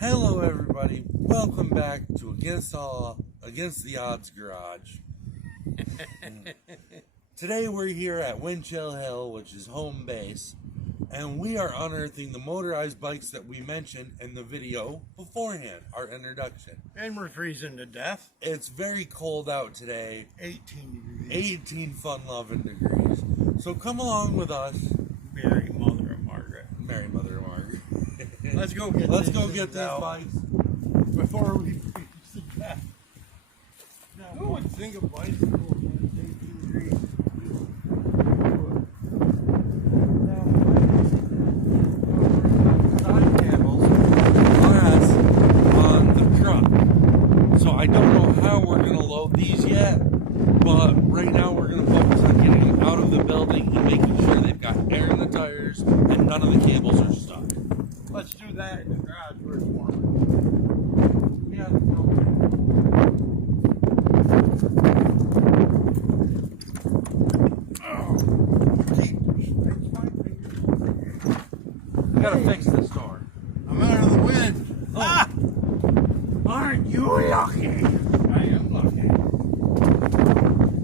Hello everybody, welcome back to Against the Odds Garage. Today we're here at Winchell Hill, which is home base, and we are unearthing the motorized bikes that we mentioned in the video beforehand, our introduction. And we're freezing to death. It's very cold out today. 18 degrees. 18 fun-loving degrees. So come along with us. Mary, Mother of Margaret. Mary, Mother of Margaret. Let's go get these bikes before we freeze to death. Now, who would think of bicycles when it's 18 degrees? Side panels are on the truck. So I don't know how we're going to load these yet, but right now we're going to focus on getting them out of the building and making sure they've got air in the tires and none of the cables are stuck. Let's do that in the garage where it's warm. Yeah. We gotta fix this door. I'm out of the wind. Oh. Ah! Aren't you lucky? I am lucky.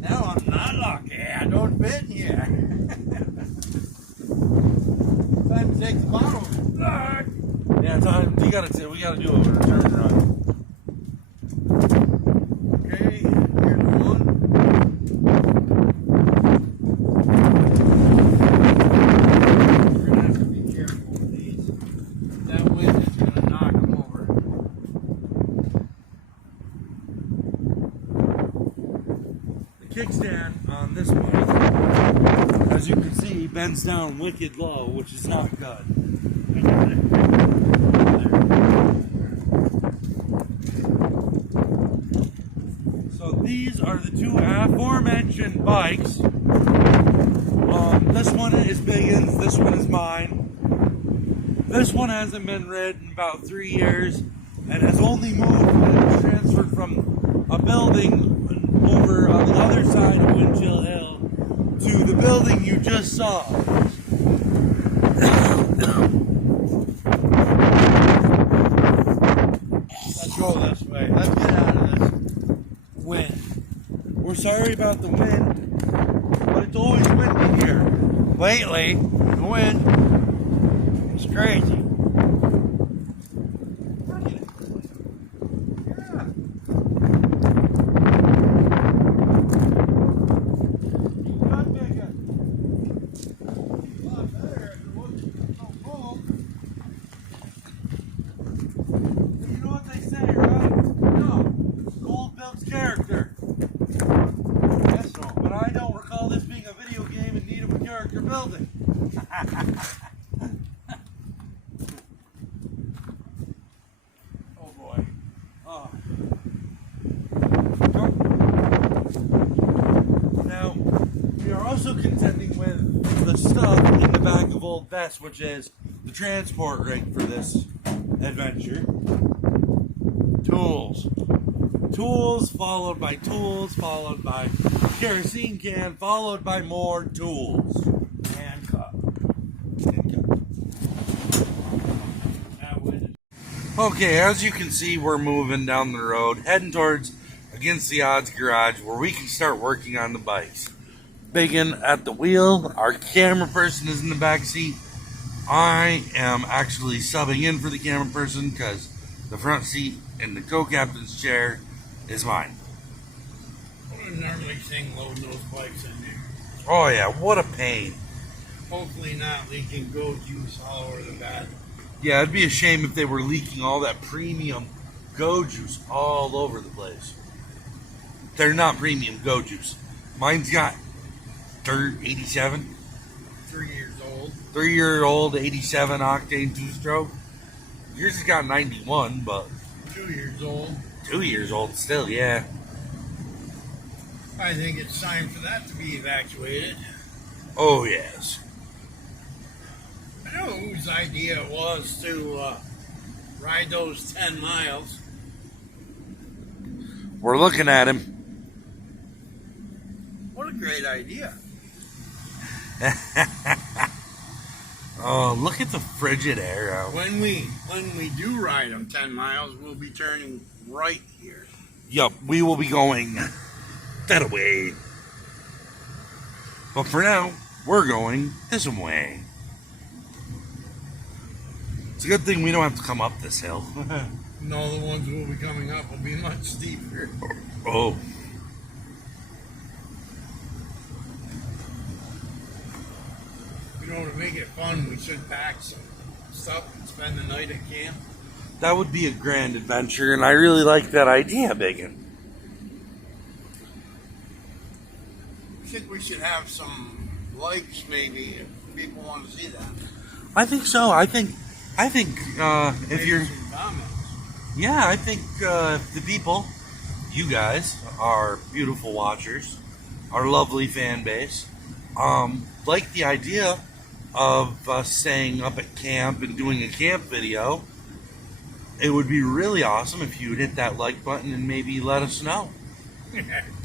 No, I'm not lucky. I don't fit in here. Time to take the bottle. Yeah, time. We gotta do a return run. Okay, here's one. We're gonna have to be careful with these. That wind is gonna knock them over. The kickstand on this bike, as you can see, bends down wicked low, which is not good. So these are the two aforementioned bikes. This one is Biggins, this one is mine. This one hasn't been ridden in about 3 years and has only moved and transferred from a building over on the other side of Winchell Hill to the building you just saw. Let's go this way. Let's get out of this wind. We're sorry about the wind, but it's always windy here. Lately, the wind is crazy. Character. Yes, so. But I don't recall this being a video game in need of a character building. Oh boy. Oh. Now, we are also contending with the stuff in the back of Old Bess, which is the transport rig for this adventure. Tools. Tools, followed by kerosene can, followed by more tools. Handcuff. Okay, as you can see, we're moving down the road, heading towards Against the Odds Garage, where we can start working on the bikes. Biggin at the wheel, our camera person is in the back seat. I am actually subbing in for the camera person because the front seat in the co-captain's chair is mine. What a gnarly thing loading those bikes in there. Oh yeah, what a pain. Hopefully not leaking goat juice all over the bed. Yeah, it'd be a shame if they were leaking all that premium go juice all over the place. They're not premium go juice. Mine's got 87. 3 years old. 3-year-old 87 octane 2-stroke. Yours has got 91, but 2 years old. 2 years old still, yeah. I think it's time for that to be evacuated. Oh, yes. I don't know whose idea it was to ride those 10 miles. We're looking at him. What a great idea. Oh, look at the frigid air out. When we do ride them 10 miles, we'll be turning right here. Yup, we will be going that way. But for now, we're going this way. It's a good thing we don't have to come up this hill. No, the ones we'll be coming up will be much steeper. Oh. You know, to make it fun, we should pack some stuff and spend the night at camp. That would be a grand adventure, and I really like that idea, Biggin. I think we should have some likes, maybe, if people want to see that. I think so. I think if Maybe you're, some comments. yeah, I think the people, you guys, our beautiful watchers, our lovely fan base, like the idea of us staying up at camp and doing a camp video. It would be really awesome if you would hit that like button and maybe let us know.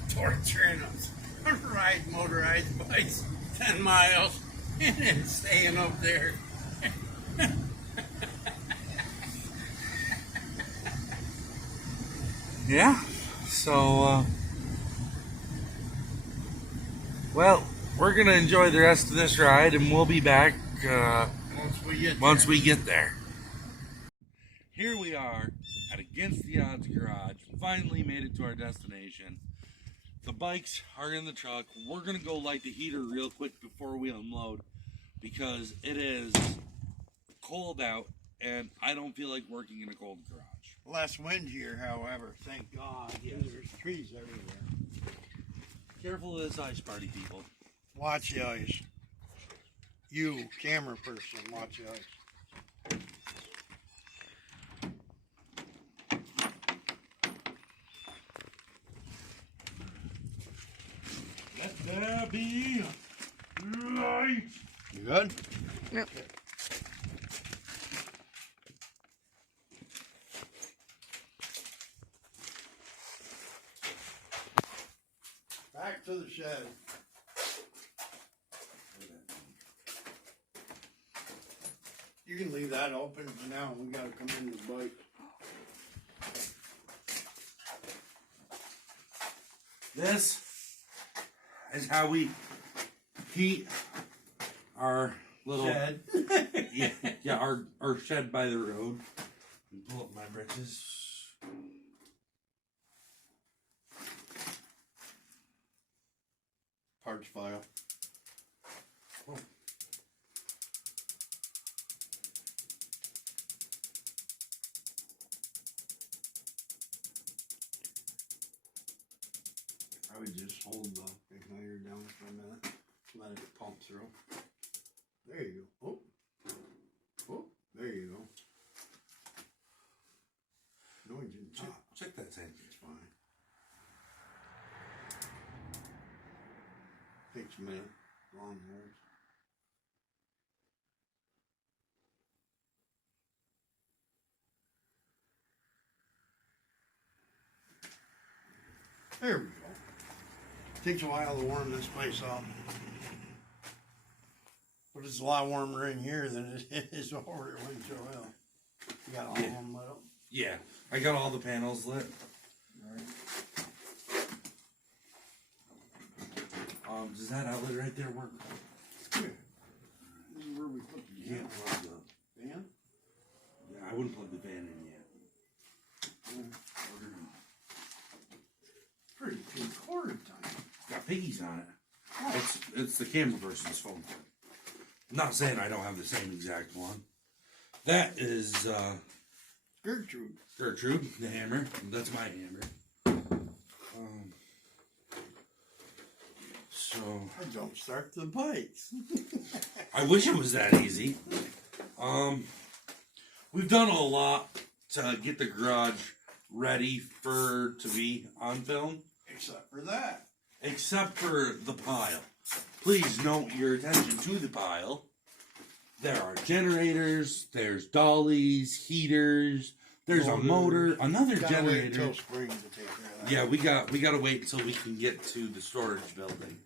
Torturing us. Ride motorized bikes 10 miles and then staying up there. Yeah. So, well, we're going to enjoy the rest of this ride, and we'll be back once we get there. Here we are at Against the Odds Garage. Finally made it to our destination. The bikes are in the truck. We're going to go light the heater real quick before we unload because it is cold out and I don't feel like working in a cold garage. Less wind here, however, thank God. Yes. There's trees everywhere. Careful of this ice party, people. Watch the ice. You, camera person, watch the ice. Let there be light. You good? Yep. Back to the shed. You can leave that open for now. We gotta come in the bike. This is how we heat our little Shed. yeah, our shed by the road. Pull up my britches. Parts file. Oh. I would just hold the igniter down for a minute. Let it pump through. There you go. Oh. Oh, there you go. No engine. Check that tank. It's fine. Takes a minute. Long hairs. There we go. Takes a while to warm this place up. But it's a lot warmer in here than it is over at Winchell Hill. You got all of them lit up? Yeah, I got all the panels lit. Alright. Does that outlet right there work? Here. This is where we put the You can't plug the. fan. Yeah, I wouldn't plug the fan in yet. Pretty recorded time. Got piggies on it. It's the camera person's phone. I'm not saying I don't have the same exact one. That is Gertrude, the hammer. That's my hammer. So I don't start the bikes. I wish it was that easy. We've done a lot to get the garage ready to be on film. Except for that. Except for the pile. Please note your attention to the pile. There are generators, there's dollies, heaters, there's a motor, another Gotta generator. wait until spring to take care of that. Yeah, we got to wait until we can get to the storage building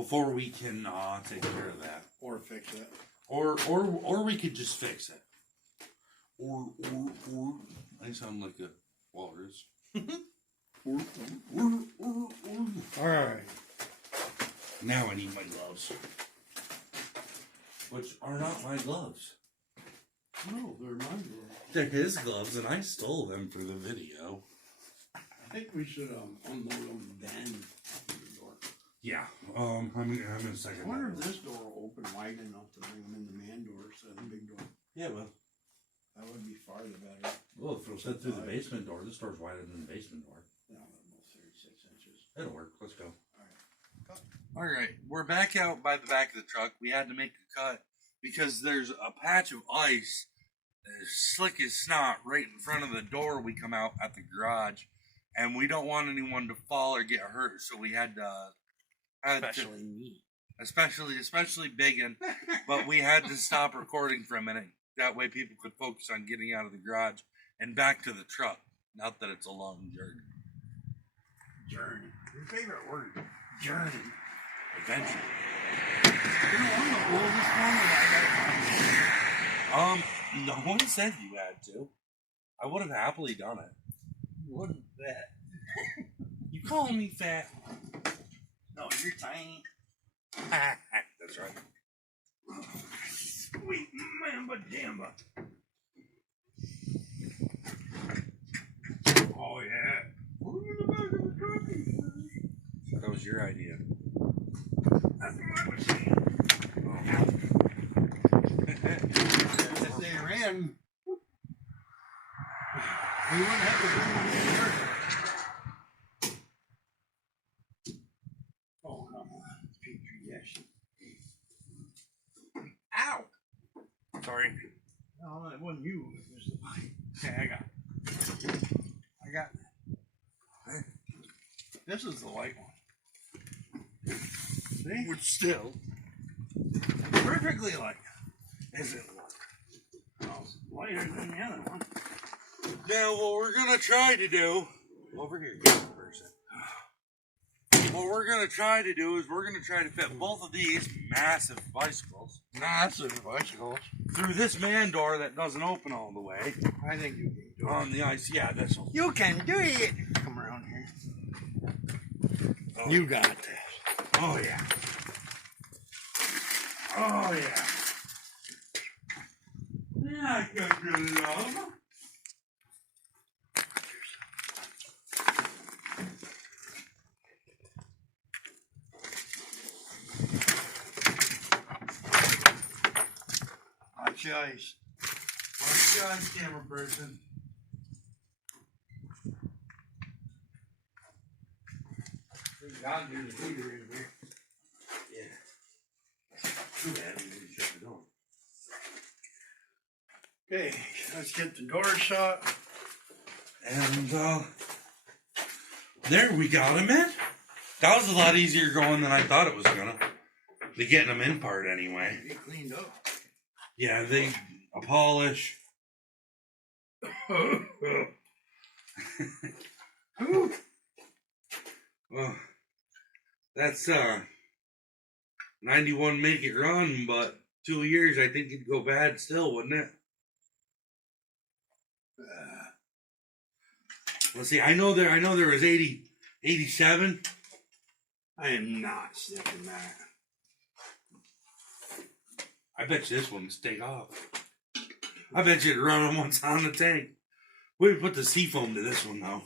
before we can take care of that. Or fix it. Or we could just fix it. Or I sound like a walrus. Alright. Now I need my gloves. Which are not my gloves. No, they're my gloves. They're his gloves, and I stole them for the video. I think we should unload them then. Yeah. I'm in a second. I wonder if this door will open wide enough to bring them in the man door instead of the big door. Yeah, well. That would be far the better. Well, if it'll set through the basement door, this door's wider than the basement door. No, about 36 inches. It'll work. Let's go. Alright. Alright, we're back out by the back of the truck. We had to make a cut because there's a patch of ice as slick as snot right in front of the door we come out at the garage. And we don't want anyone to fall or get hurt, so we had to... Especially me. Especially Biggin. But we had to stop recording for a minute. That way people could focus on getting out of the garage and back to the truck. Not that it's a long journey. Journey. Your favorite word. Journey. Adventure. You know, I'm the oldest one that I got. No one said you had to. I would have happily done it. What is that? You calling me fat? No, you're tiny. That's right. Sweet mamba jamba. Oh, yeah. Put him in the back of the truck. That was your idea. That's what I was saying. If they ran, we wouldn't have to bring them in here. Oh, come on. Petri, yes. Ow! Sorry. No, it wasn't you. It was the pipe. Okay, I got it. This is the light one. See? Which still Perfectly light. Is it? Well, it's lighter than the other one. now what we're gonna try to do over here, person. What we're gonna try to do is we're gonna try to fit both of these massive bicycles Massive bicycles. through this man door that doesn't open all the way I think you can do it. on the ice. Yeah, that's all. You can do it. Come around here. Oh. You got this. Oh yeah. Oh yeah. Yeah, good love. Watch your eyes. Watch your eyes, camera person. God, there's a heater in here. Yeah. Too bad we didn't shut the door. Okay, let's get the door shut. And there we got him in. That was a lot easier going than I thought it was gonna. The getting them in part anyway. Get cleaned up. Yeah, a polish. Well, that's 91 make it run, but 2 years I think it'd go bad still, wouldn't it? Let's see. I know there was 87. I am not sniffing that. I bet you this one's take off. I bet you it'd run on once on the tank. We put the seafoam to this one though.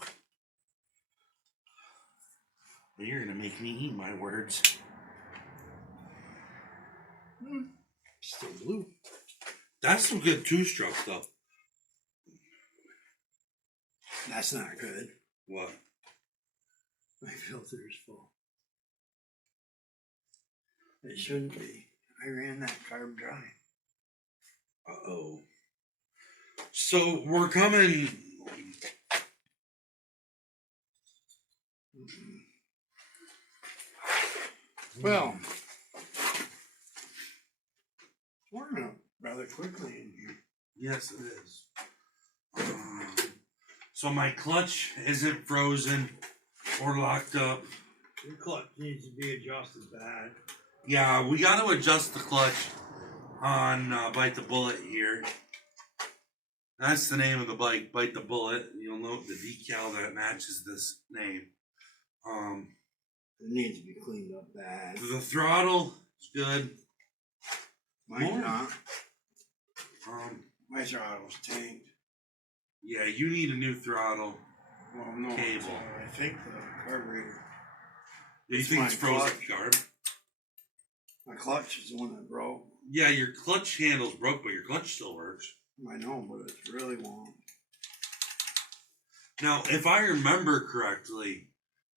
Well, you're gonna make me eat my words. Still blue. That's some good two-stroke stuff. That's not good. What? My filter is full. It shouldn't be. I ran that carb dry. Uh-oh. So we're coming. Well, it's warming up rather quickly in here. Yes, it is. So my clutch isn't frozen or locked up. Your clutch needs to be adjusted bad. Yeah, we got to adjust the clutch on Bite the Bullet here. That's the name of the bike, Bite the Bullet. You'll note the decal that matches this name. It needs to be cleaned up bad. The throttle is good. Mine's not. My throttle's tanked. Yeah, you need a new throttle. Well, no. Cable. I think the carburetor. You think it's frozen carb? My clutch is the one that broke. Yeah, your clutch handle's broke, but your clutch still works. I know, but it's really long. Now, if I remember correctly,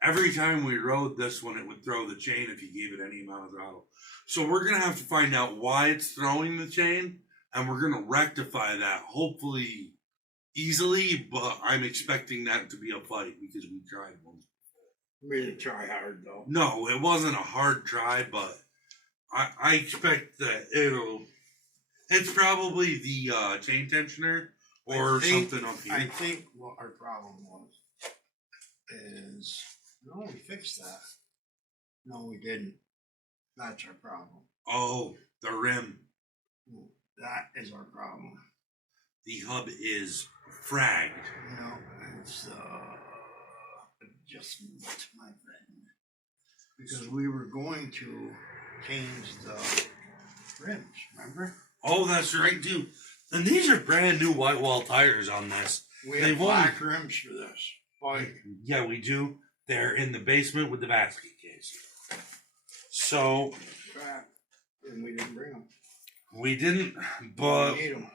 every time we rode this one, it would throw the chain if you gave it any amount of throttle. So we're going to have to find out why it's throwing the chain, and we're going to rectify that, hopefully easily, but I'm expecting that to be a fight because we tried once. We didn't try hard, though. No, it wasn't a hard try, but I expect that it's probably the chain tensioner or something up here. I think what our problem was is, no, we fixed that. No, we didn't. That's our problem. Oh, the rim. That is our problem. The hub is fragged. No, it's adjustment, my friend. Because we were going to change the rims, remember? Oh, that's right, dude. And these are brand new white wall tires on this. We have black rims for this bike. Yeah, we do. They're in the basement with the basket case. So, and we didn't bring them. We didn't, but we need them.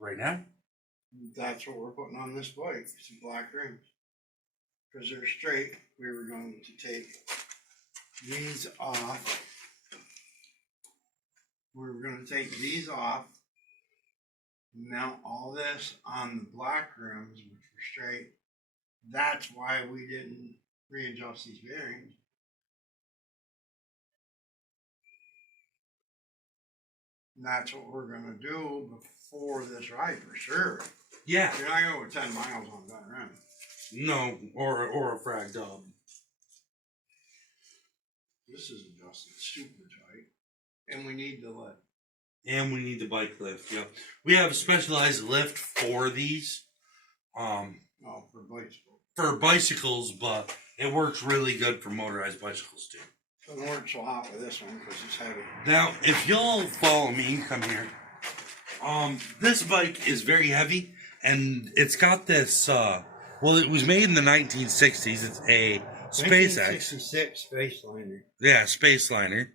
Right now? That's what we're putting on this bike, some black rims. Because they're straight, we were going to take these off. We were going to take these off, mount all this on the black rims, which were straight. That's why we didn't readjust these bearings. And that's what we're going to do before this ride for sure. Yeah. You're not going to go 10 miles on that rim. No, or a frag dub. This is adjusted super tight. And we need the lift. And we need the bike lift, yeah. We have a specialized lift for these. For bicycles. For bicycles, but it works really good for motorized bicycles too. Doesn't work so hot with this one because it's heavy. Now, if you'll follow me, come here. This bike is very heavy, and it's got this, well, it was made in the 1960s. It's a SpaceX. 1966 Spaceliner. Yeah, Spaceliner.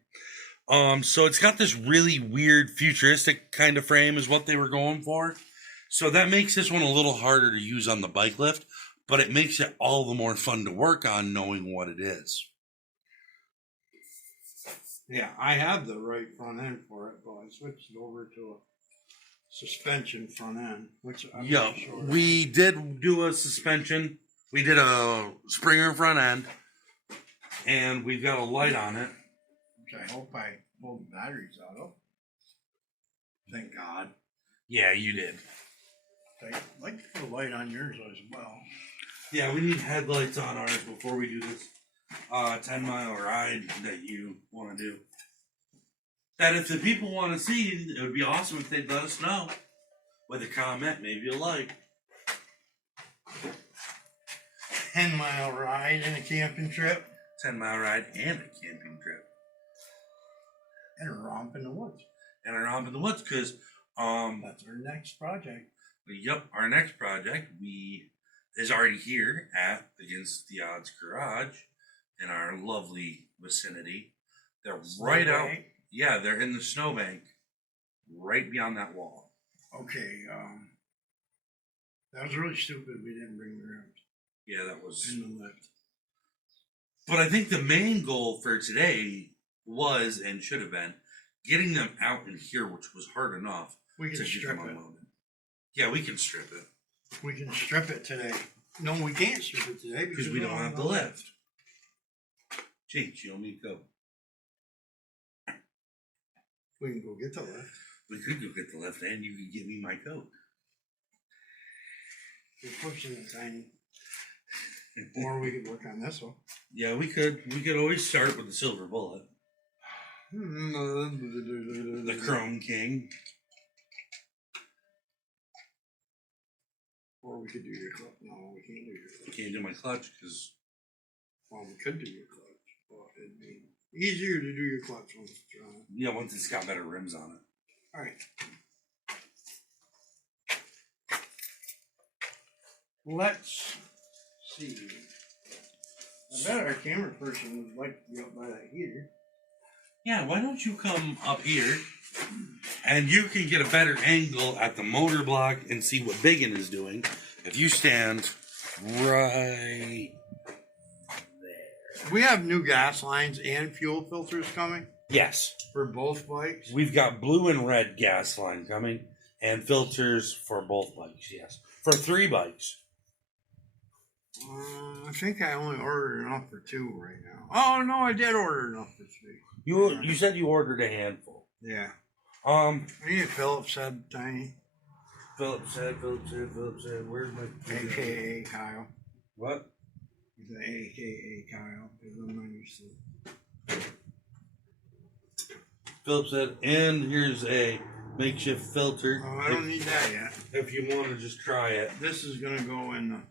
So it's got this really weird futuristic kind of frame is what they were going for. So that makes this one a little harder to use on the bike lift, but it makes it all the more fun to work on knowing what it is. Yeah, I have the right front end for it, but I switched it over to a suspension front end, which I'm not sure. We did do a suspension. We did a Springer front end, and we've got a light on it. Which I hope I pulled the batteries out of. Thank God. Yeah, you did. I'd like to put a light on yours as well. Yeah, we need headlights on ours before we do this 10-mile ride that you want to do. That if the people want to see, it would be awesome if they'd let us know with a comment, maybe a like. 10-mile ride and a camping trip. 10-mile ride and a camping trip. And a romp in the woods. And a romp in the woods, because that's our next project. Yep, our next project is already here at Against the Odds Garage in our lovely vicinity. They're right out. Yeah, they're in the snowbank, right beyond that wall. Okay, that was really stupid. We didn't bring the rims. Yeah, that was in the lift. But I think the main goal for today was and should have been getting them out in here, which was hard enough. We can strip it. Yeah, we can strip it. We can strip it today. No, we can't strip it today because we don't have the lift. Jake, you want me to go? We can go get the lift. We could go get the lift, and you could give me my coat. You're pushing it, Tiny. Or we could work on this one. Yeah, we could. We could always start with the silver bullet. The Chrome King. Or we could do your clutch. No, we can't do your clutch. I can't do my clutch because. Well, we could do your clutch. But it'd be easier to do your clutch once it's dry. Yeah, once it's got better rims on it. Alright. Let's see. I bet our camera person would like to be up by that heater. Yeah, why don't you come up here and you can get a better angle at the motor block and see what Biggin is doing if you stand right there. We have new gas lines and fuel filters coming Yes. for both bikes. We've got blue and red gas line coming and filters for both bikes, yes. For 3 bikes. I think I only ordered enough for 2 right now. Oh no, I did order enough for 3. You said you ordered a handful. Yeah. I need a Phillips head tiny. Phillips said, where's my AKA Kyle. What? He's an AKA Kyle, because I'm not used to it. Phillips said, and here's a makeshift filter. Oh, I don't need that yet. If you want to just try it. This is going to go in the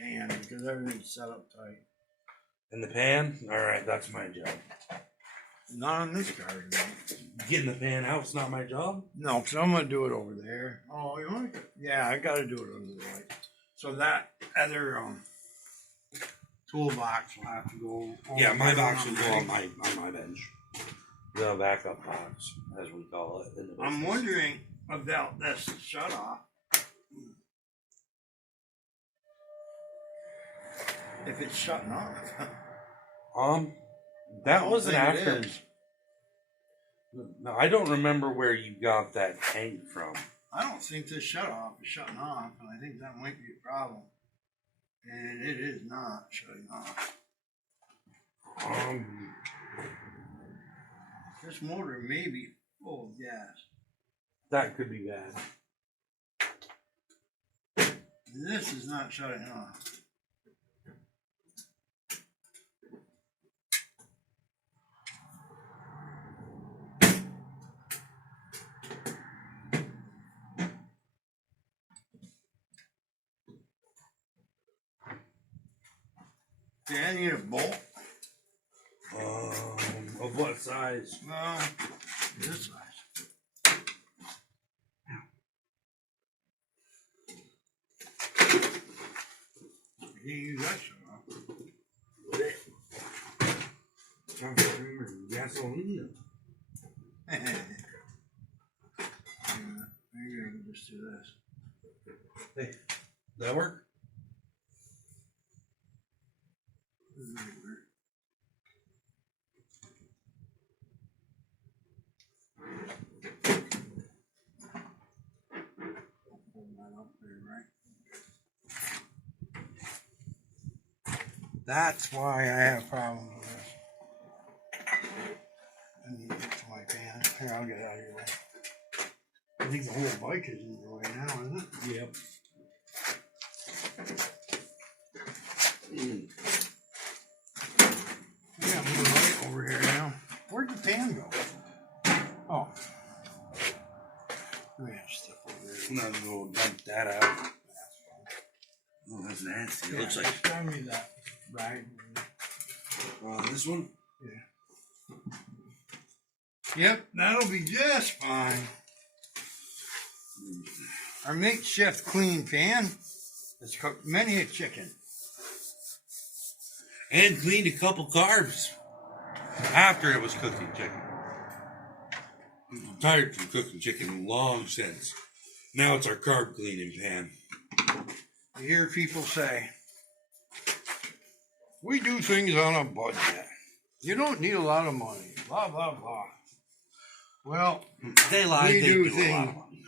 pan because everything's set up tight. In the pan? Alright, that's my job. Not on this car, no. Getting the pan out, it's not my job. No, because I'm going to do it over there. Oh, you want to? Yeah, I got to do it over the light. So that other toolbox will have to go. Yeah, my box will go on my bench. The backup box, as we call it. In the I'm business. wondering about this shut off. If it's shutting off. That was an think it after. is. No, I don't remember where you got that tank from. I don't think this shut off is shutting off, and I think that might be a problem. And it is not shutting off. This motor may be full of gas. That could be bad. This is not shutting off. Okay, I need a bolt. Of what size? This size. You can't use that shut off. Remember gasoline. Yeah, maybe I can just do this. Hey, does that work? This might work. Hold that up there, right? That's why I have problems with this. I need to get to my pan. Here, I'll get out of your way. I think the whole bike is in your way now, isn't it? Yep. Yeah, I'm moving right over here now. Where'd the pan go? Oh. Let me have stuff over there. I'm not gonna dump that out. Oh, that's nasty. It Yeah, looks like. just show me that rag. This one? Yeah. Yep, that'll be just fine. Our makeshift clean pan has cooked many a chicken. And cleaned a couple carbs after it was cooking chicken. I'm tired from cooking chicken long since. Now it's our carb cleaning pan. You hear people say, we do things on a budget. You don't need a lot of money. Blah, blah, blah. Well, They lie, we they do do a lot things. of money.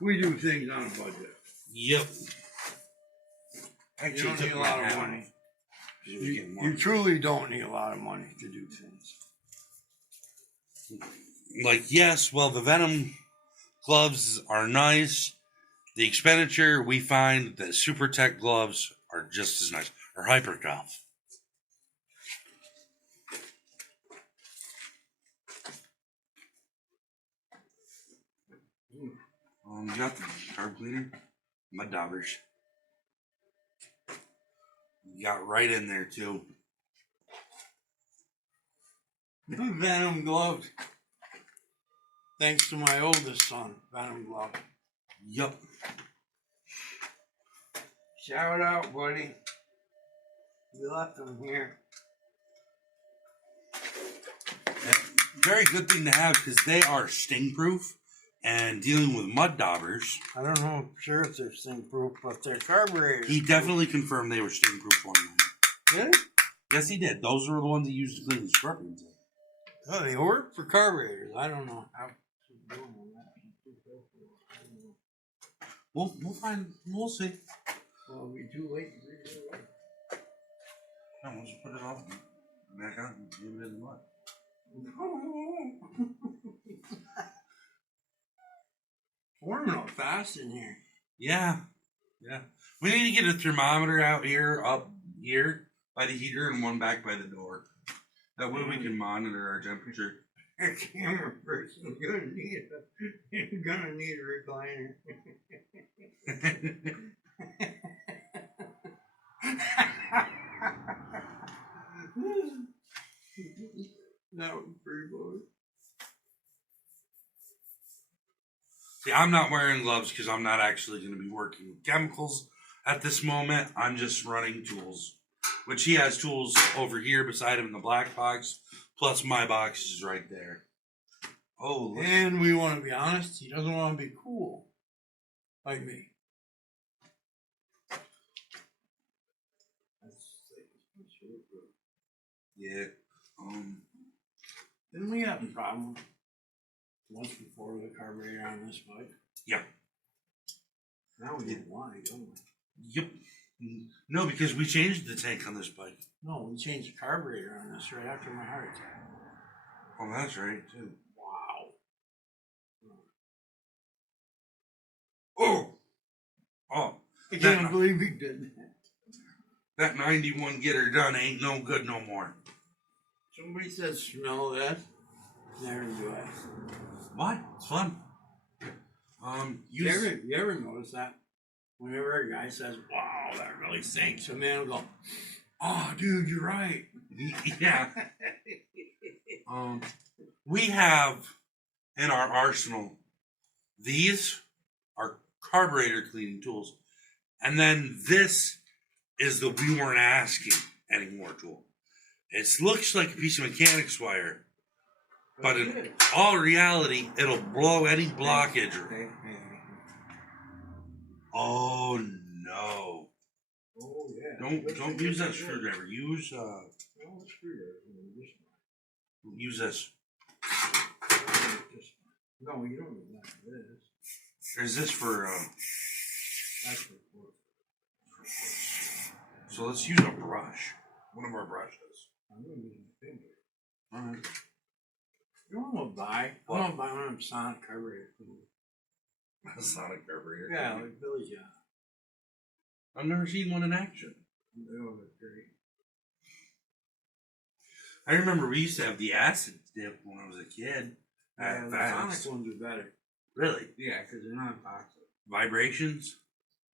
We do things on a budget. Yep. You Actually, don't need a lot of money. You truly don't need a lot of money to do things. Like, yes, well, the Venom gloves are nice. The expenditure, we find that Super Tech gloves are just as nice. or hypercuff. You got the carb cleaner, mud daubers. You got right in there too. Venom gloves. Thanks to my oldest son, Venom gloves. Yup. Shout out, buddy. We left them here. Very good thing to have because they are sting proof. And dealing with mud daubers, I don't know for sure if they're sting proof, but they're carburetors. he definitely confirmed they were sting proof one night. Did he? Yes, he did. Those were the ones he used to clean the scorpions in. Oh, they work for carburetors. I don't know how. We'll find. We'll see. Well, it'll be too late to read it. No, we'll just put it off back out and leave it in the mud. Warming up fast in here. Yeah. We need to get a thermometer out here, up here by the heater, and one back by the door. That way we can monitor our temperature. Our camera person's gonna need a recliner. That was pretty good. See, I'm not wearing gloves because I'm not actually going to be working with chemicals at this moment. I'm just running tools, which he has tools over here beside him in the black box, plus my box is right there. Oh, look. And we want to be honest, he doesn't want to be cool like me. Yeah. Didn't we have a problem once before with the carburetor on this bike? Yeah. Now we get why, don't we? Yep. No, because we changed the tank on this bike. No, we changed the carburetor on this right after my heart attack. Oh, that's right, too. Wow. Oh. I can't believe we did that. That 91 get her done ain't no good no more. Somebody says smell that. Never do I. What? It's fun. You ever notice that? Whenever a guy says, wow, that really stinks, a man will go, oh, dude, you're right. Yeah. We have in our arsenal, these are carburetor cleaning tools. And then this is the we weren't asking anymore tool. It looks like a piece of mechanics wire, but in all reality, it'll blow any blockage. Oh no! Oh yeah. Don't use that screwdriver. Use use this. No, you don't need that. This. Is this for? That's for work. So let's use a brush. One of our brushes. I'm gonna use my finger. All right. You know what I'm gonna buy? What? I'm gonna buy one of them Sonic carburetors. A Sonic carburetor. Yeah, like Billy's got. I've never seen one in action. Oh, that's great. I remember we used to have the acid dip when I was a kid. Yeah, the Sonic ones are better. Really? Yeah, because they're not toxic. Vibrations?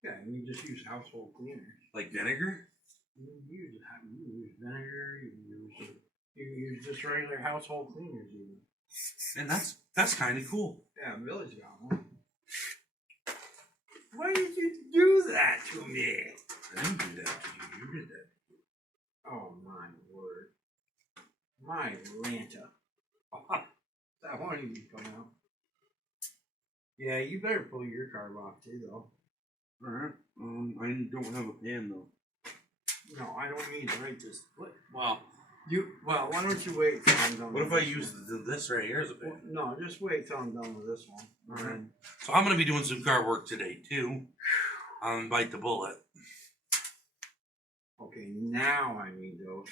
Yeah, and you just use household cleaners. Like vinegar? You use vinegar. You use just regular household cleaners even. And that's kind of cool. Yeah, Billy's got one. Why did you do that to me? I didn't do that to you. You did that. Oh my word! My Lanta. That won't even come out. Yeah, you better pull your carb off too, though. Alright. I don't have a pan though. No, I don't mean right this. Well, why don't you wait till I'm done? What if I use this right here as a pan? No, just wait till I'm done with this one. Alright. So I'm going to be doing some carb work today too. Bite the bullet. Okay, now I need those.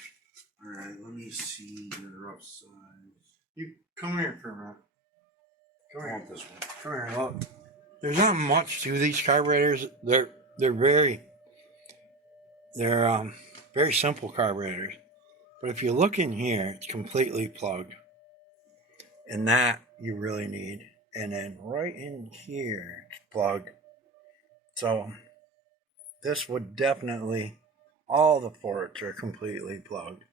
Alright, let me see the rough size. You come here for a minute. Come I here. want this one. Come here, look. There's not much to these carburetors. They're Very simple carburetors. But if you look in here, it's completely plugged. And that you really need. And then right in here, it's plugged. So this would definitely, all the ports are completely plugged.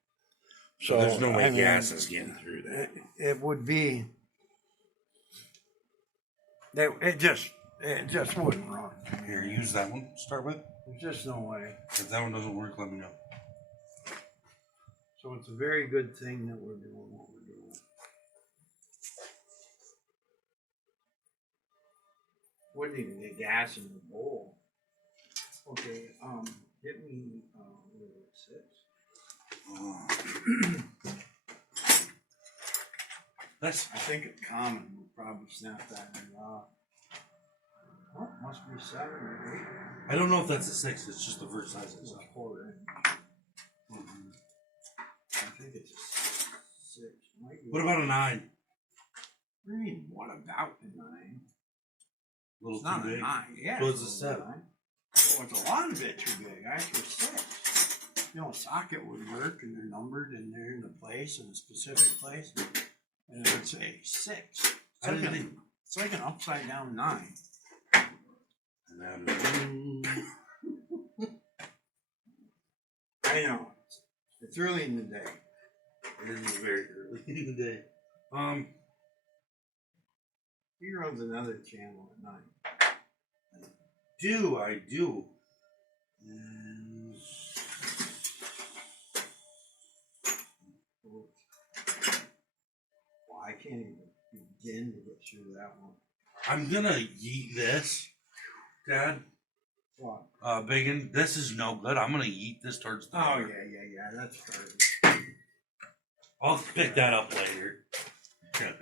So there's no way gas is getting through that. It would be, it just wouldn't run. Here, use that one to start with. There's just no way. If that one doesn't work, let me know. So it's a very good thing that we're doing what we're doing. Wouldn't even get gas in the bowl. Okay, get me, what is it, 6? That's. I think a common would probably snap that thing off. Oh, it must be 7 or 8. I don't know if that's a 6. It's just the first size. It's a quarter inch. I think it's a 6. What about a 9? What do you mean, what about a 9? Little It's not too a big. 9. Yeah. So it's a 7. So it's a lot of it too big. Actually, 6. You know, a socket would work, and they're numbered, and they're in the place, in a specific place, and it would say 6. It's like an upside down 9. I know. It's early in the day. It is very early in the day. He runs another channel at 9. I do. Well, I can't even begin to get through that one. I'm gonna yeet this, Dad. What? Biggin, this is no good. I'm gonna yeet this towards the Oh, door. yeah. That's garbage. I'll pick that up later. Okay.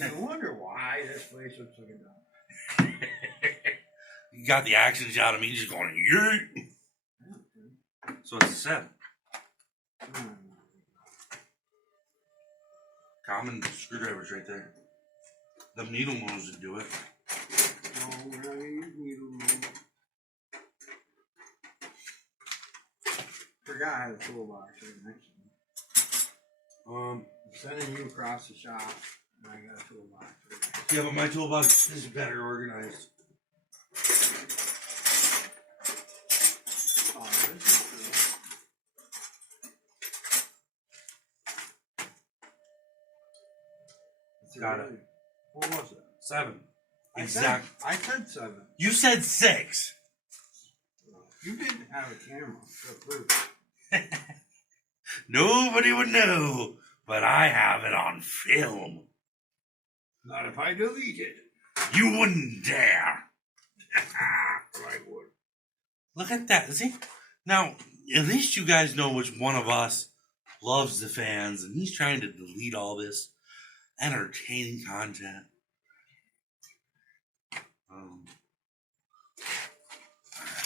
And you wonder why this place looks like a dump. You got the action shot of me just going, yeet. So it's a 7. Common screwdrivers right there. The needle nose would do it. No, we're not gonna use needle nose. Forgot I had a toolbox right next to me. I'm sending you across the shop, and I got a toolbox right there. Yeah, but my toolbox is better organized. Oh, this is cool. Got it. What was it? 7. I Exactly. said 7. You said 6. You didn't have a camera to prove it. Nobody would know, but I have it on film. Not if I delete it. You wouldn't dare. I would. Look at that. See? Now, at least you guys know which one of us loves the fans, and he's trying to delete all this entertaining content.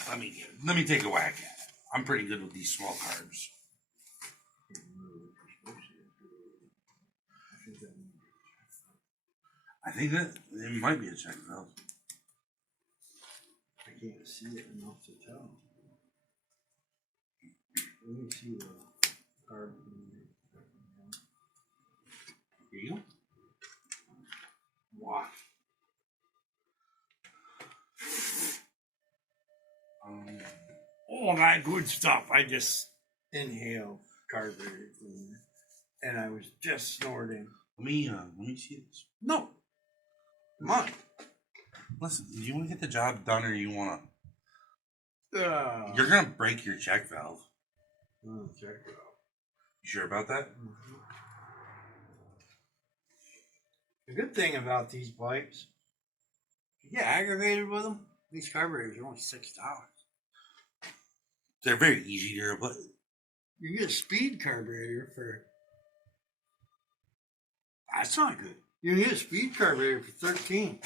Let me take a whack at it. I'm pretty good with these small carbs. I think that it might be a check valve. I can't see it enough to tell. Let me see the card. Here you go. Wow. All that good stuff. I just inhaled carburetor cleaner, and I was just snorting. Let me see this. No, come on. Listen, do you want to get the job done, or you want to? Uh, You're gonna break your check valve. check it out. You sure about that? Mm-hmm. The good thing about these bikes, if you get aggravated with them, these carburetors are only $6. They're very easy to replace. You get a speed carburetor for. That's not good. You can get a speed carburetor for $13.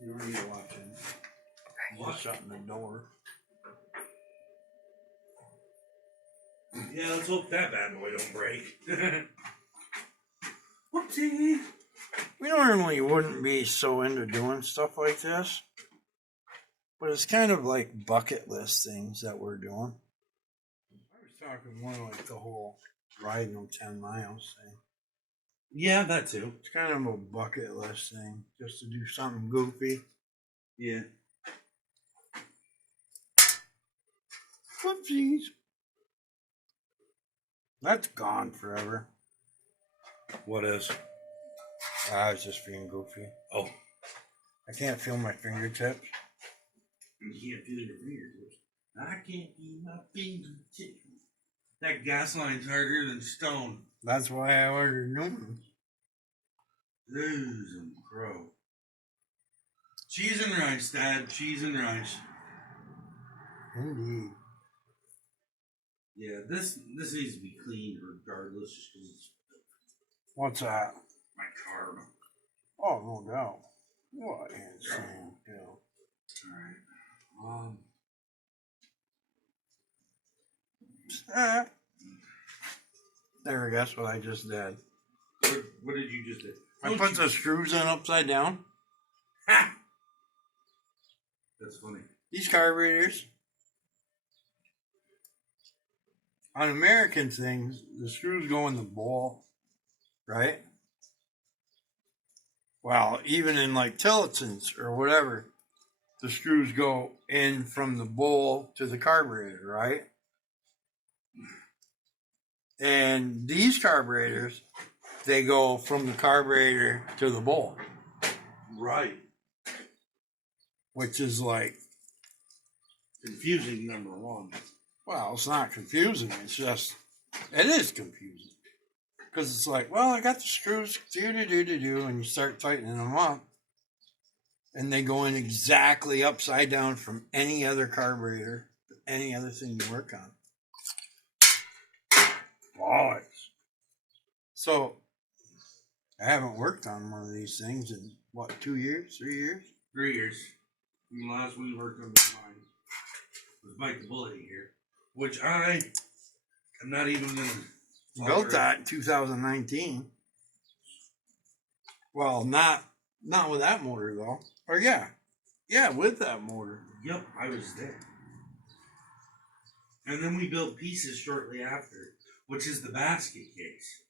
You don't need to watch it. Just shutting the door. Yeah, let's hope that bad boy don't break. Whoopsie. We normally wouldn't be so into doing stuff like this, but it's kind of like bucket list things that we're doing. I was talking more like the whole riding them 10 miles thing. Yeah, that too. It's kind of a bucket list thing, just to do something goofy. Yeah. Whoopsies. That's gone forever. What is? I was just being goofy. Oh. I can't feel my fingertips. You can't feel your fingertips. I can't feel my fingertips. That gas line's harder than stone. That's why I ordered new ones. Those and crow. Cheese and rice, Dad. Cheese and rice. Indeed. Yeah, this needs to be cleaned regardless, just because it's What's that? my carb. Oh, no doubt. What insane, yeah. Alright. There, guess what I just did? What did you just do? I put the screws in upside down. Ha! That's funny. These carburetors, on American things, the screws go in the bowl, right? Well, even in like Tillotson's or whatever, the screws go in from the bowl to the carburetor, right? And these carburetors, they go from the carburetor to the bowl. Right. Which is like, Confusing, number one. well, it's not confusing. It's just, it is confusing. Because it's like, well, I got the screws, and you start tightening them up. And they go in exactly upside down from any other carburetor, any other thing you work on. Bollocks. So, I haven't worked on one of these things in, what, 2 years, 3 years? 3 years. And the last we worked on mine was Bite the Bullet here, which I am not even going to... Built that in 2019. Well, not with that motor, though. Or, yeah, with that motor. Yep, I was there. And then we built pieces shortly after, which is the basket case.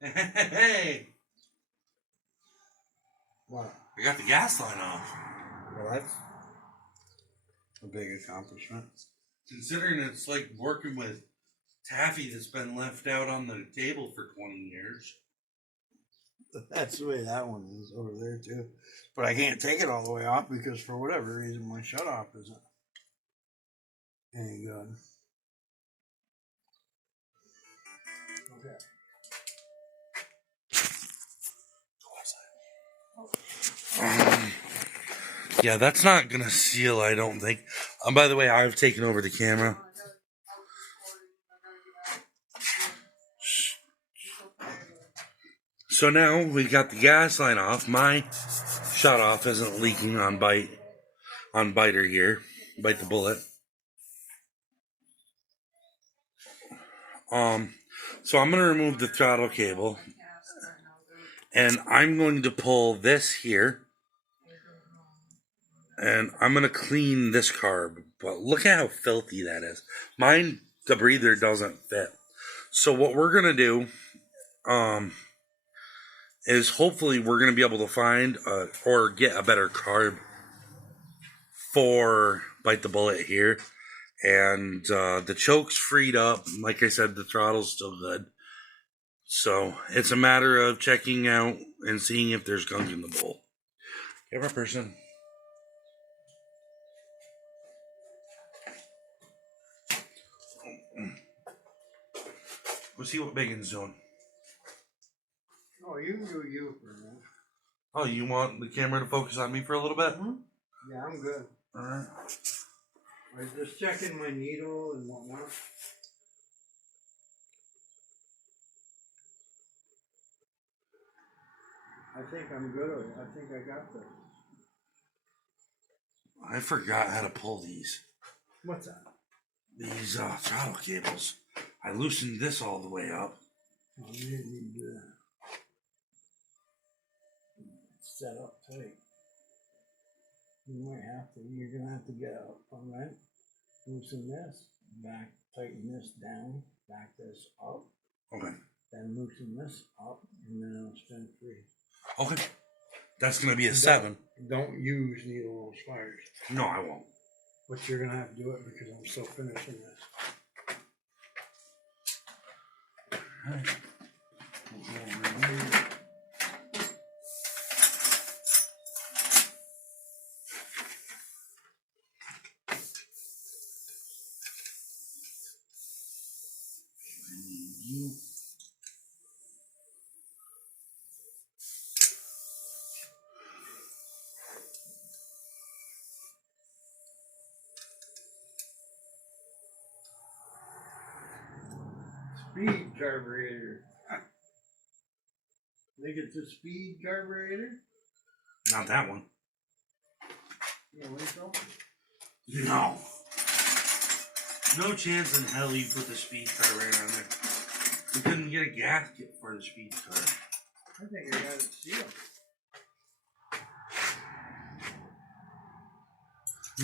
Hey! What? I got the gas line off. Well, that's a big accomplishment. Considering it's like working with taffy that's been left out on the table for 20 years. That's the way that one is over there, too. But I can't take it all the way off because for whatever reason my shutoff isn't any good. Okay. Yeah, that's not gonna seal, I don't think. By the way, I've taken over the camera. So now we got the gas line off. My shut off isn't leaking on biter here. Bite the Bullet. So I'm gonna remove the throttle cable. And I'm going to pull this here. And I'm going to clean this carb. But look at how filthy that is. Mine, the breather doesn't fit. So what we're going to do is hopefully we're going to be able to find or get a better carb for Bite the Bullet here. And the choke's freed up. Like I said, the throttle's still good. So it's a matter of checking out and seeing if there's gunk in the bowl. Camera person. We'll see what Bacon's doing. Oh, you do you for a minute. Oh, you want the camera to focus on me for a little bit? Hmm? Yeah, I'm good. Alright. I was just checking my needle and whatnot. I think I'm good. I think I got this. I forgot how to pull these. What's that? These throttle cables. I loosened this all the way up. Well, you didn't need to do that. Set up tight. You might have to, you're gonna have to get up, alright? Loosen this, back, tighten this down, back this up, Okay. then loosen this up, and then it'll spin free. Okay. That's going to be a 7. Don't use needle nose pliers. No, I won't. But you're gonna have to do it because I'm still finishing this. Alright. You. Speed carburetor. Think it's a speed carburetor? Not that one. You know, think so? No. No chance in hell you put the speed car right on there. We couldn't get a gasket for the speed car. I think I got it sealed.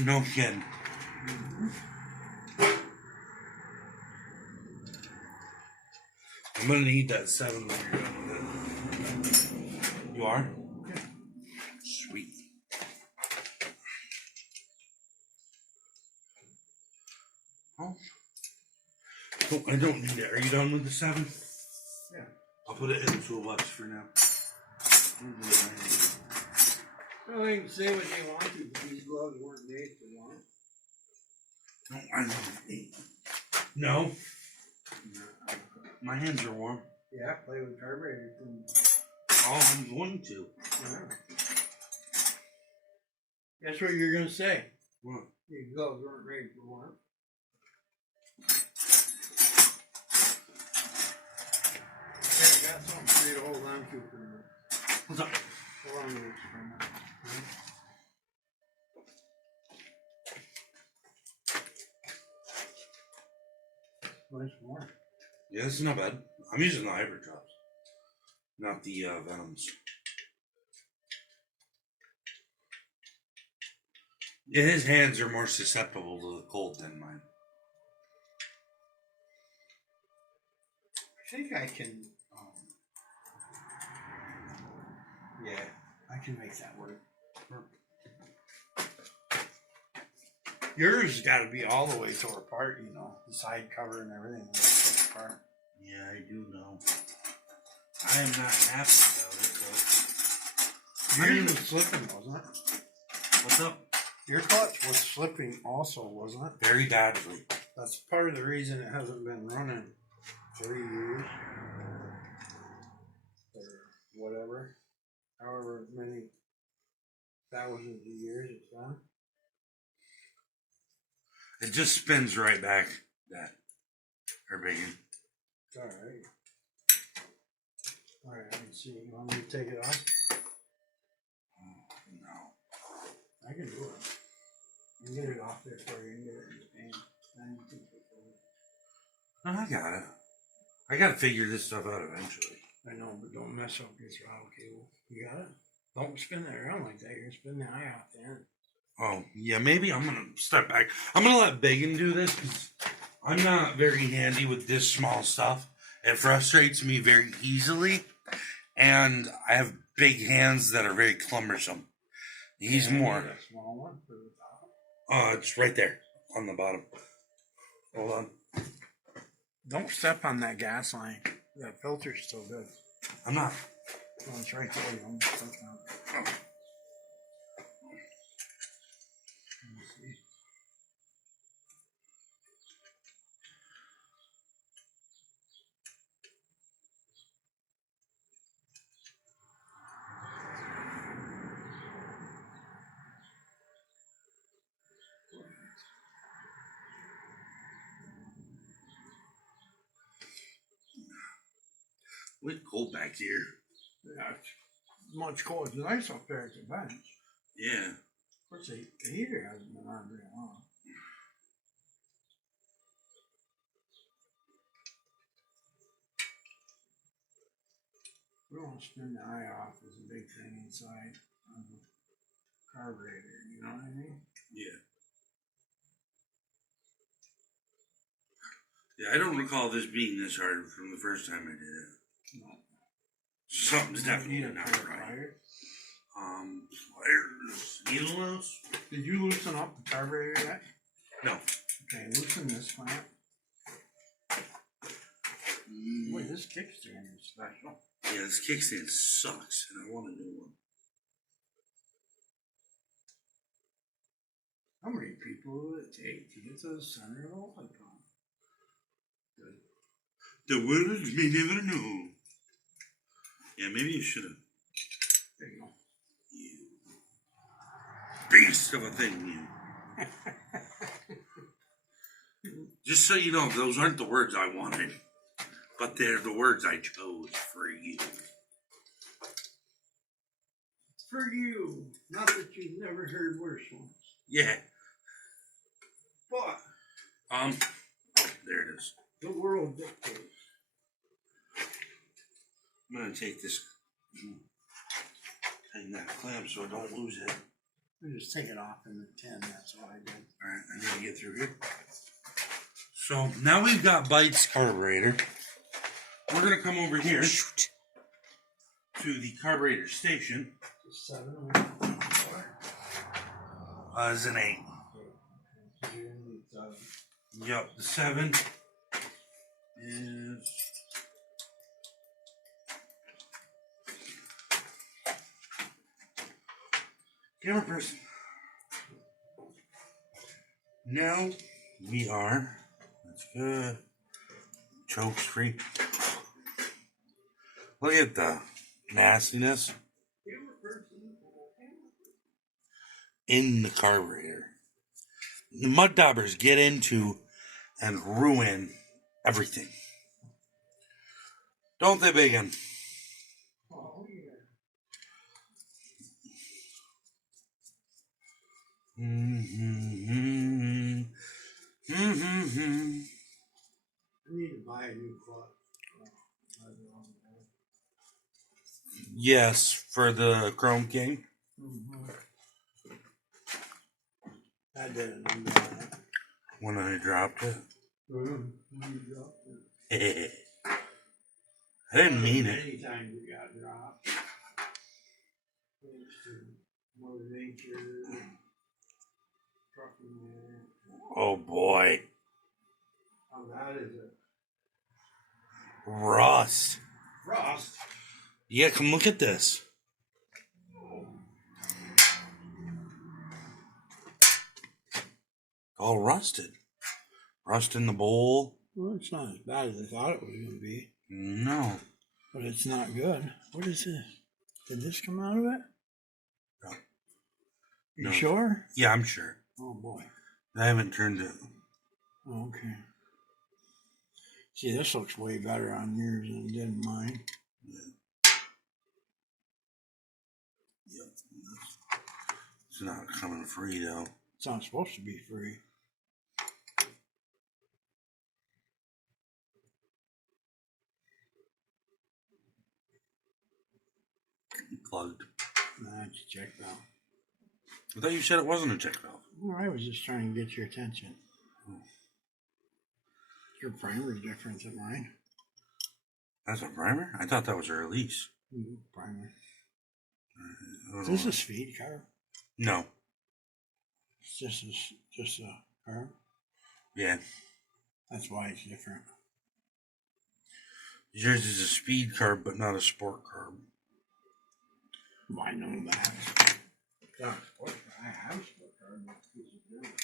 No kidding. I'm gonna need that 7 when you're done with it. You are? Okay. Sweet. Oh. Oh, I don't need it. Are you done with the 7? Yeah. I'll put it in the toolbox for now. Well, they can say what they want to, but these gloves weren't made for one. No, I know. No. My hands are warm. Yeah, play with carburetor. Oh, I'm going to. Yeah. That's what you're gonna say. What? These gloves weren't made for one. Okay, I got something for you to hold on to for a minute. What's up? Hold on to this for a minute. Nice warm. Yeah, this is not bad. I'm using the hybrid drops, not the Venoms. Yeah, his hands are more susceptible to the cold than mine. I think I can, yeah, I can make that work. Yours got to be all the way tore apart, you know, the side cover and everything is tore apart. Yeah, I do know. I am not happy about it, though. Yours was slipping, wasn't it? What's up? Your clutch was slipping also, wasn't it? Very badly. That's part of the reason it hasn't been running 3 years. Or whatever. However many thousands of years it's done. It just spins right back. That. Or bacon. It's alright. Alright, I can see. You want me to take it off? No. I can do it. I can get it off there for you and get it in the pan. Then you can put it. No, I got it. I gotta figure this stuff out eventually. I know, but don't mess up your throttle cable. You got it? Don't spin it around like that. You're gonna spin the eye off the end. Oh, yeah, maybe I'm gonna step back. I'm gonna let Biggin do this because I'm not very handy with this small stuff. It frustrates me very easily, and I have big hands that are very cumbersome. He's more. A small one for the top. It's right there on the bottom. Hold on. Don't step on that gas line. That filter's still good. I'm not. Oh, it's right there. You almost stepped on it. Let me see. It's cold back here. Yeah, it's much cold. It's nice up there at the bench. Yeah. Of course, the heater hasn't been on very long. know, spin the eye off is a big thing inside of the carburetor, you know what I mean? Yeah. Yeah, I don't recall this being this hard from the first time I did it. No. Something's definitely not right. Pliers. Needle loose? Did you loosen up the carburetor yet? No. Okay, loosen this clamp. Boy, this kickstand is special. Yeah, this kickstand sucks, and I want a new one. How many people would it take to get to the center of the oil pump? Good. The winners may never know. Yeah, maybe you should have. There you go. You beast of a thing, you. Just so you know, those aren't the words I wanted, but they're the words I chose for you. For you. Not that you've never heard worse ones. Yeah. But oh, there it is. The world dictates. I'm gonna take this, tighten that clamp so I don't lose it. I just take it off in the tin. That's what I did. All right, I need to get through here. So now we've got Byte's carburetor. We're gonna come over here to the carburetor station. 7 or 4? It's an 8. Yep, the 7 is camera person. Now we are, that's good, chokes free. Look at the nastiness in the carburetor. The mud daubers get into and ruin everything. Don't they, Biggin? Oh, yeah. I need to buy a new clutch. Yes, for the Chrome King. I didn't do that. When I dropped it. I didn't mean it. Many times it got dropped. Mother Nature. Trucking there. Oh boy. Oh, that is it. Rust. Rust? Yeah, come look at this. All rusted. Rust in the bowl. Well, it's not as bad as I thought it was going to be. No. But it's not good. What is this? Did this come out of it? No. You No. sure? Yeah, I'm sure. Oh, boy. I haven't turned it. Oh, okay. See, this looks way better on yours than it did mine. Yeah. It's not coming free, though. It's not supposed to be free. Plugged. Nah, it's a check valve. I thought you said it wasn't a check valve. Well, I was just trying to get your attention. Oh. Your primer's different than mine. That's a primer? I thought that was a release. Primer. Is Is this a speed car? No. This is just a car? Yeah. That's why it's different. Yours is a speed carb, but not a sport carb. Well, I know that. It's not a sport car. I have a sport car. But it's different.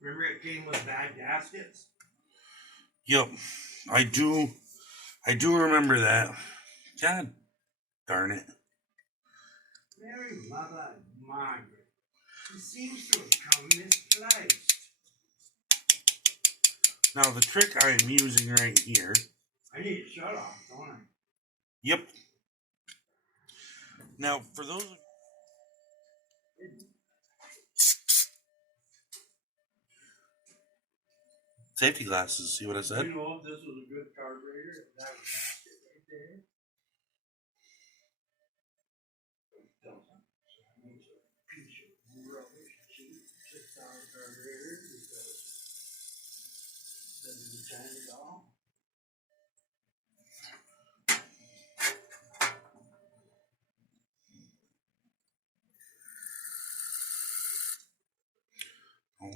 Remember it came with bad gaskets? Yep. I do remember that. God darn it. Mary Mother Margaret. It seems to have come misplaced. Now the trick I am using right here. I need a shut off, don't I? Yep. Now for those of safety glasses. See what I said? You know if this was a good carburetor, that was it right there. Piece of rubbish, cheap $6 carburetor because doesn't time at all.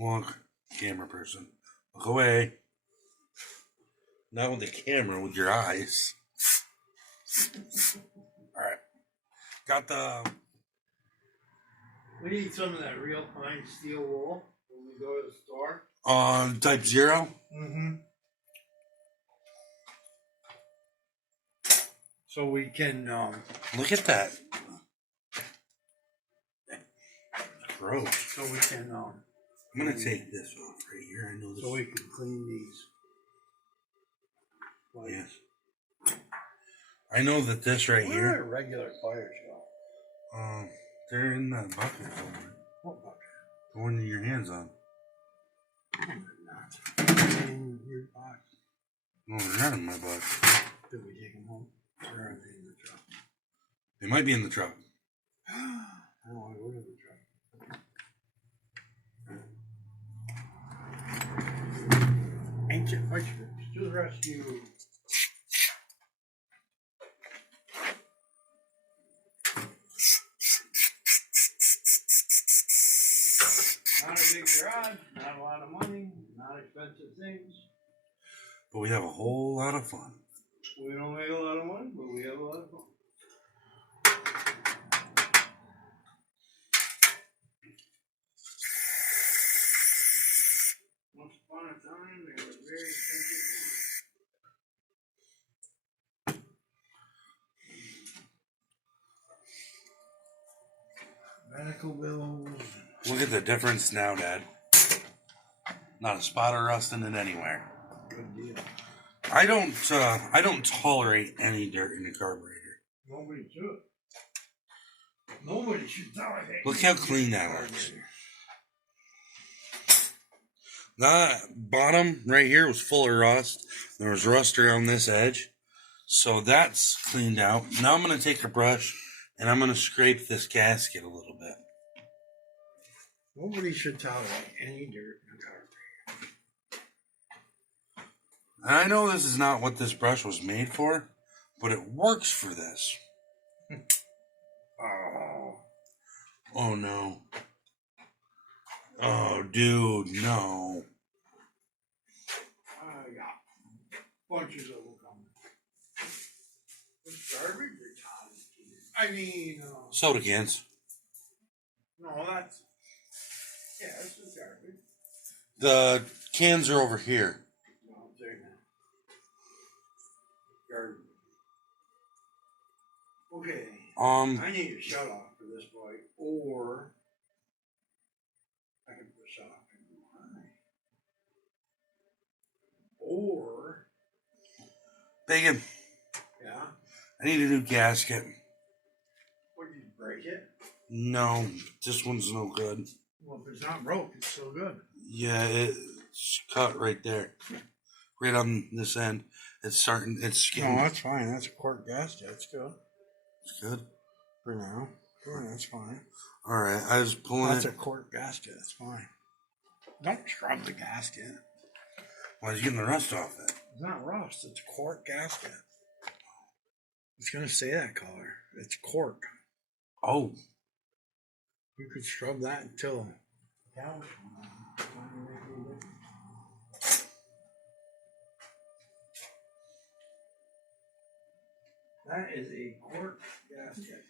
Look, camera person. Look away. Not with the camera, with your eyes. Alright. Got the... We need some of that real fine steel wool when we go to the store. Type 0? Mm-hmm. So we can, Look at that. Gross. so we can, I'm gonna take this off right here. I know this. so we can clean these. Like, Yes. I know that this right where here. are regular pliers go? They're in that bucket somewhere. What bucket? The one your hands on. No, they're not. In your box. No, they're not in my box. Did we take them home? Or are they in the truck? They might be in the truck. Oh, I would have the truck. Ancient mushrooms to the rescue. Not a big garage, not a lot of money, not expensive things. But we have a whole lot of fun. We don't make a lot of money, but we have a lot of fun. Once upon a time, they were very expensive things. Medical bills. Look at the difference now, Dad. Not a spot of rust in it anywhere. Good deal. I don't tolerate any dirt in a carburetor. Nobody should. Nobody should tolerate. Look how clean that looks. That bottom right here was full of rust. There was rust around this edge. So that's cleaned out. Now I'm going to take a brush and I'm going to scrape this gasket a little bit. Nobody should tolerate any dirt in a carburetor. And I know this is not what this brush was made for, but it works for this. Oh no. Oh, dude, no. I got bunches of them coming. It's garbage or Todd? I mean, Soda cans. no, that's, yeah, this is garbage. The cans are over here. No, I'm saying that. Garbage. Okay. I need a shut off for this boy, or I can put a shut off in mine. Or, Bacon, yeah, I need a new gasket. what, did you break it? No, this one's no good. Well, if it's not broke, it's still good. Yeah, it's cut right there. Right on this end. It's getting... No, that's fine. That's a quart gasket. That's good. It's good. For now. Yeah, that's fine. Alright, I was pulling That's it. a quart gasket. That's fine. Don't scrub the gasket. Why is you getting the rust off it? It's not rust. It's a quart gasket. It's going to say that color. It's cork. Oh. You could scrub that until... That is a quart gasket.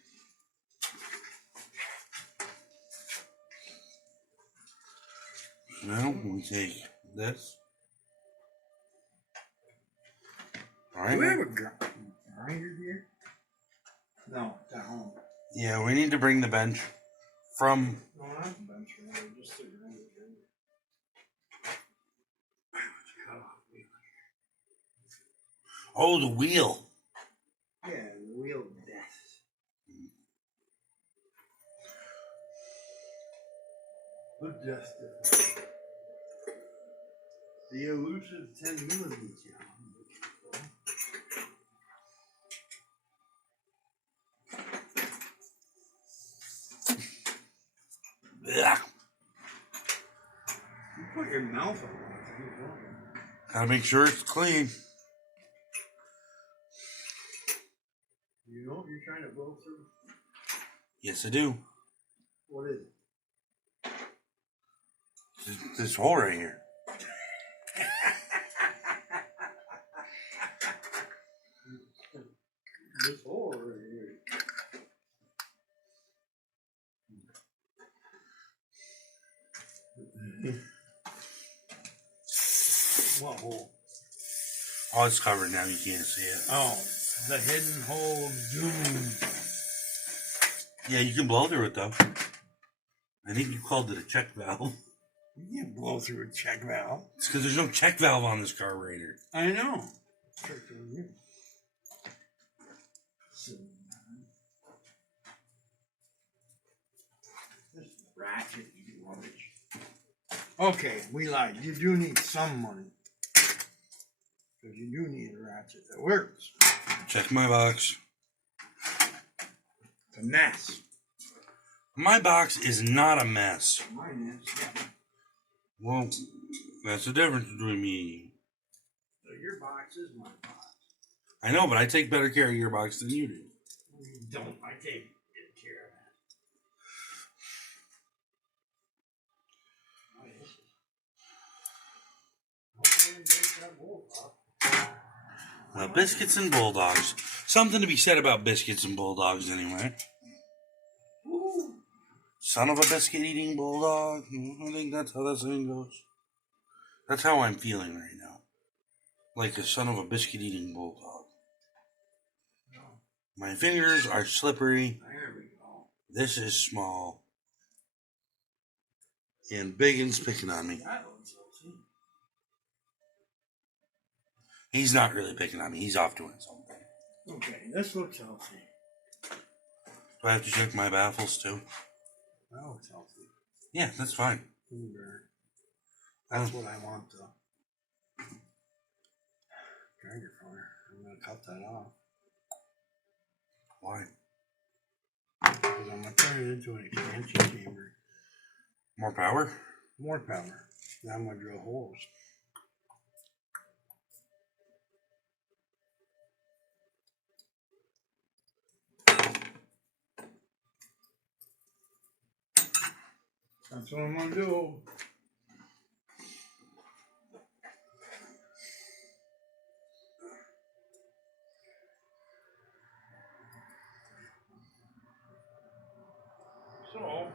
Now we take this. Alright. Do we have a grinder here? No, it's at home. Yeah, we need to bring the bench from... No, not the bench grinder, just the grinder. Oh, the wheel. Yeah, the wheel of death. Good death. The elusive 10 millimeter. Yeah. You put your mouth on it, don't you? Gotta make sure it's clean. You know what you're trying to blow through? Yes, I do. What is it? This hole right here. This hole right here. What hole? Oh, it's covered now. You can't see it. Oh, the hidden hole of doom. Yeah, you can blow through it, though. I think you called it a check valve. You can't blow through a check valve. It's because there's no check valve on this carburetor. I know. This ratchet rubbish. Okay, we lied. You do need some money. Because you do need a ratchet that works. Check my box. It's a mess. My box is not a mess. Mine is. Yeah. Well, that's the difference between me and you. So your box is my box. I know, but I take better care of your box than you do. You don't. I take good care of that. Oh, Biscuits and bulldogs. Something to be said about biscuits and bulldogs, anyway. Ooh. Son of a biscuit eating bulldog. I think that's how that saying goes. That's how I'm feeling right now. Like a son of a biscuit eating bulldog. No. My fingers are slippery. There we go. This is small. And Biggins picking on me. That looks healthy. He's not really picking on me. He's off doing something. Okay, this looks healthy. Do I have to check my baffles too? That looks healthy. Yeah, that's fine. That's what I want though. Dragger corner. I'm gonna cut that off. Why? Because I'm gonna turn it into an expansion chamber. More power? More power. Now I'm gonna drill holes. That's what I'm gonna do. So,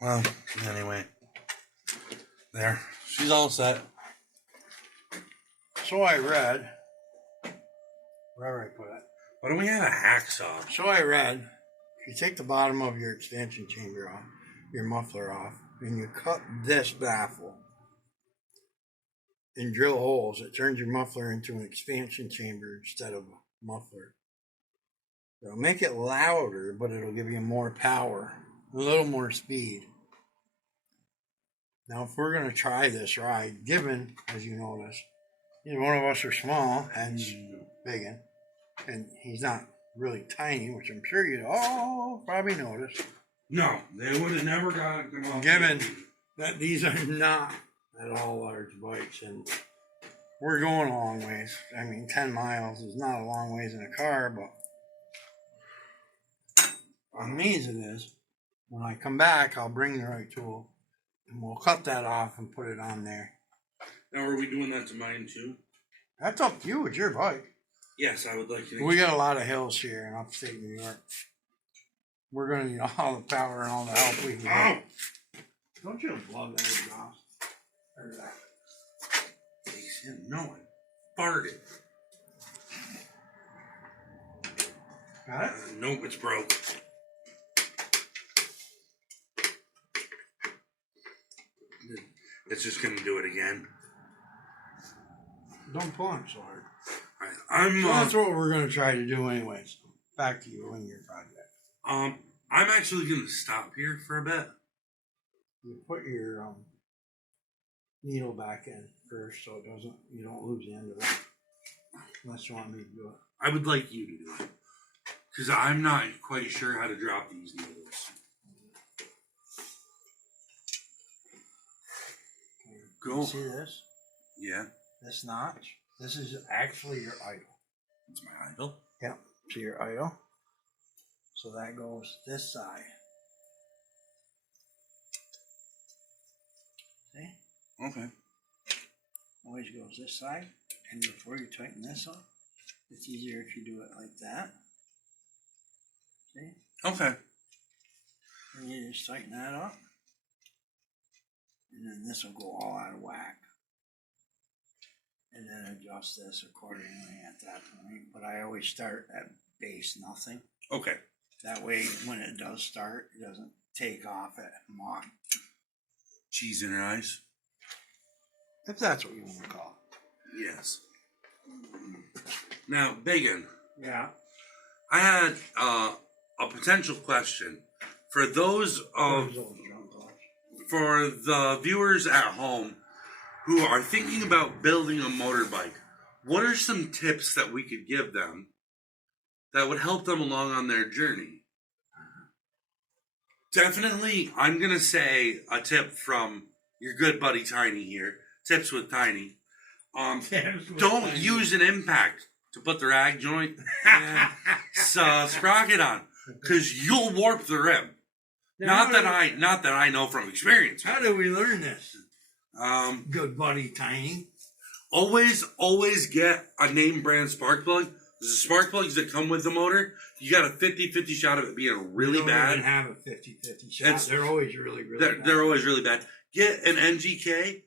Well, anyway. There. She's all set. so I read. Where I put it. Why don't we have a hacksaw? So I read. If you take the bottom of your expansion chamber off, your muffler off, and you cut this baffle and drill holes, it turns your muffler into an expansion chamber instead of a muffler. It'll make it louder, but it'll give you more power, a little more speed. Now, if we're going to try this ride, given, as you notice, either one of us are small, hence Biggin, and he's not really tiny, which I'm sure you'd all probably notice. No, they would have never got them off. Given that these are not at all large bikes, and we're going a long ways. I mean, 10 miles is not a long ways in a car, but on these it is. When I come back, I'll bring the right tool, and we'll cut that off and put it on there. Now, are we doing that to mine too? That's up to you. It's your bike. Yes, I would like to. We got a lot of hills here in upstate New York. We're going to need all the power and all the help we can get. Don't you love that exhaust? Or that? No, I farted. Got it? Nope, it's broke. It's just gonna do it again. Don't pull on so hard. I'm. So that's what we're going to try to do anyways. Back to you and your project. I'm actually going to stop here for a bit. You put your needle back in first so you don't lose the end of it. Unless you want me to do it. I would like you to do it. Because I'm not quite sure how to drop these needles. Go. See this? Yeah. This notch? This is actually your idle. It's my idol. Yeah. See your idle? So that goes this side. See? Okay. Always goes this side. And before you tighten this up, it's easier if you do it like that. See? Okay. And you just tighten that up. And then this will go all out of whack. And then adjust this accordingly at that point. But I always start at base nothing. Okay. That way, when it does start, it doesn't take off at Mach. Cheese in her eyes? If that's what you want to call it. Yes. Now, Biggin. Yeah. I had a potential question for those for the viewers at home who are thinking about building a motorbike. What are some tips that we could give them that would help them along on their journey? Definitely, I'm going to say a tip from your good buddy Tiny here. Tips with Tiny. Don't use an impact to put the rag joint sprocket on, because you'll warp the rim. Not that I know from experience. How do we learn this? Good buddy Tiny. Always get a name brand spark plug. The spark plugs that come with the motor, you got a 50-50 shot of it being really bad. Don't even have a 50-50 shot. They're always really bad. They're always really bad. Get an NGK.